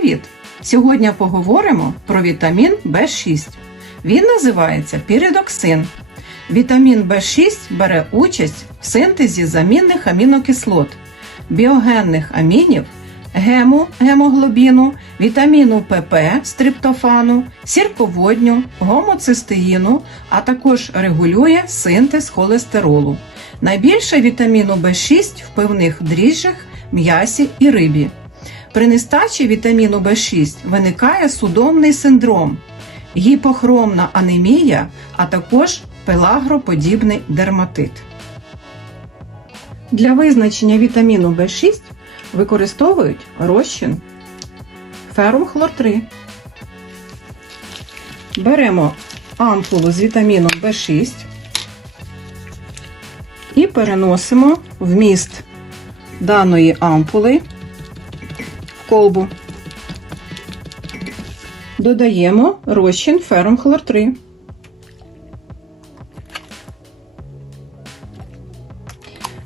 Привіт! Сьогодні поговоримо про вітамін В6. Він називається піридоксин. Вітамін В6 бере участь в синтезі замінних амінокислот, біогенних амінів, гему гемоглобіну, вітаміну ПП стриптофану, сірководню, гомоцистеїну, а також регулює синтез холестеролу. Найбільше вітаміну В6 в пивних дріжджах, м'ясі і рибі. При нестачі вітаміну В6 виникає судомний синдром, гіпохромна анемія, а також пелагроподібний дерматит. Для визначення вітаміну В6 використовують розчин ферум хлор 3. Беремо ампулу з вітаміном В6 і переносимо вміст даної ампули в колбу. Додаємо розчин ферум хлор 3.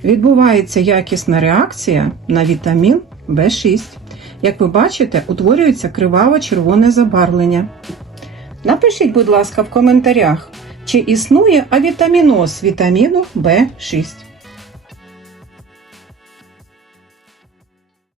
Відбувається якісна реакція на вітамін В6. Як ви бачите, утворюється криваво-червоне забарвлення. Напишіть, будь ласка, в коментарях, чи існує авітаміноз вітаміну В6.